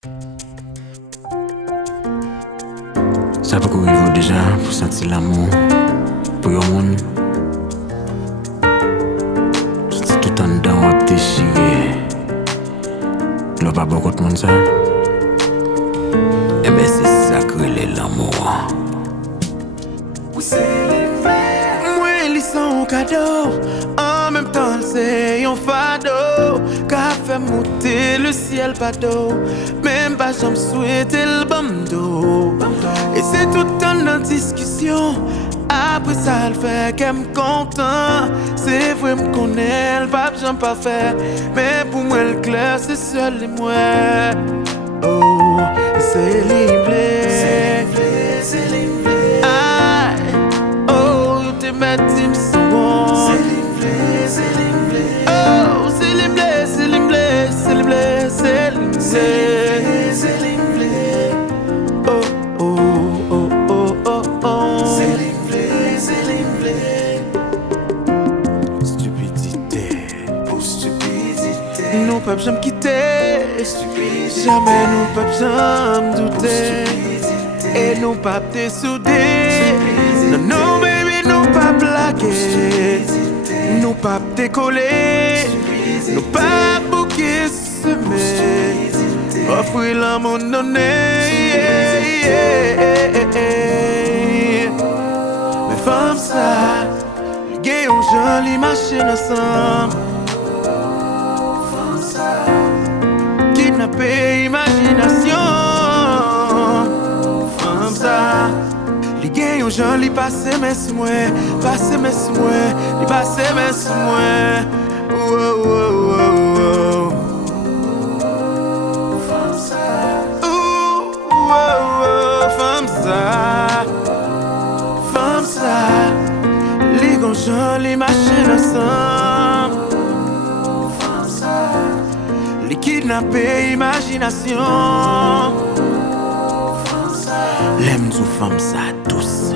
Ça peut courir déjà pour sentir l'amour pour le monde. C'est tout en dedans à déchirer. L'on pas beaucoup de monde ça. Eh ben c'est sacré l'amour. Moi, ils sont cadeau. En même temps, c'est un fado. Qu'a fait monter le ciel pas d'eau. Même pas j'aime souhaiter le bando. Et c'est tout en discussion. Après ça, le fait qu'elle me content. C'est vrai, me connaît, le pape, j'aime pas faire. Mais pour moi, le clair, c'est seul et moi. Oh, c'est libre. C'est libre. Aïe, oh, you te mets, tu me sens. C'est libre. Oh, c'est libre, c'est libre, c'est libre, c'est libre. C'est libre. Oh, oh, oh, oh, oh, oh. C'est libre. Stupidité, pour stupidité. Nous peuples j'aime quitter. Stupidité. Jamais nous peuples j'aime douter. Et nous pas te souder. Non, non, baby, nous pas blaguer. Nous pas décoller. Nous pas bouquer semer. Offrir l'amour donné. Mais femme ça, les gars ont joli machine ensemble. Femme ça, kidnappé imagination. Femme ça, les gars ont joli passé mes soins. Passé mes soins, les passé mes soins. Oh, oh, oh, oh. Femme ça, les gonchons, les machines ensemble. Femme ça, les kidnappés, imagination. Femme ça, l'aime tout femme ça tous.